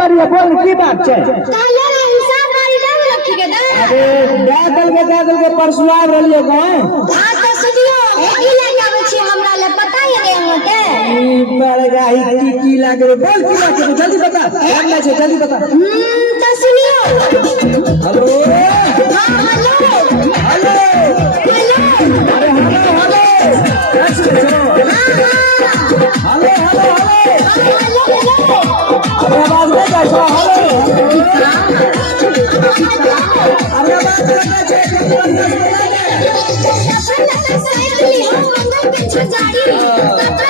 करिए बोल की बात छे काले रे हिसाब मारी दाव रखी के दे अरे दे दल के परसुआ रहलिए गाय हां तो सुनियो की लेके आवे छी हमरा ले पता ये दे हम के ई बड़गा की लागे बोल की लागे जल्दी बता हमने छे जल्दी बता तो सुनियो हेलो हां हेलो हेलो हेलो अरे हेलो हेलो कैसे हो हेलो हेलो हेलो अरे आवाज नहीं कैसा हेलो अरे आवाज नहीं कैसे साइकिल हम मंगल के छजारी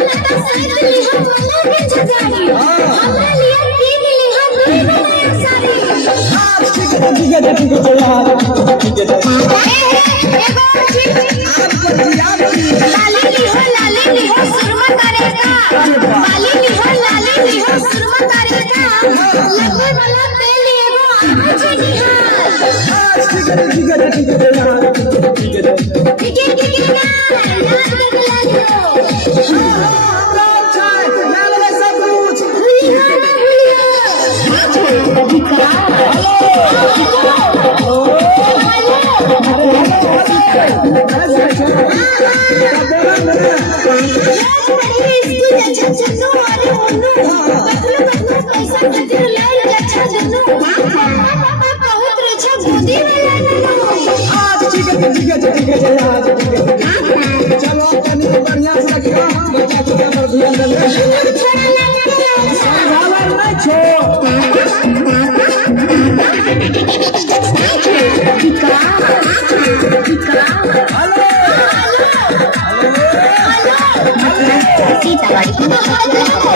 लता साइकिल हम मंगल के छजारी हमरा लिए की मिली हम नहीं बनाया सारी ठीक है यार ठीक है एगो चीज लाली ली हो सुरमा करेगा लाली ली हो सुरमा करेगा लगने वाला तेल एगो आवे छै निहार ठीक है यार ठीक है याद कर लालियो चलो कनी बढ़िया से रखियो बच्चा के पर ध्यान देना नहीं छो ठीक है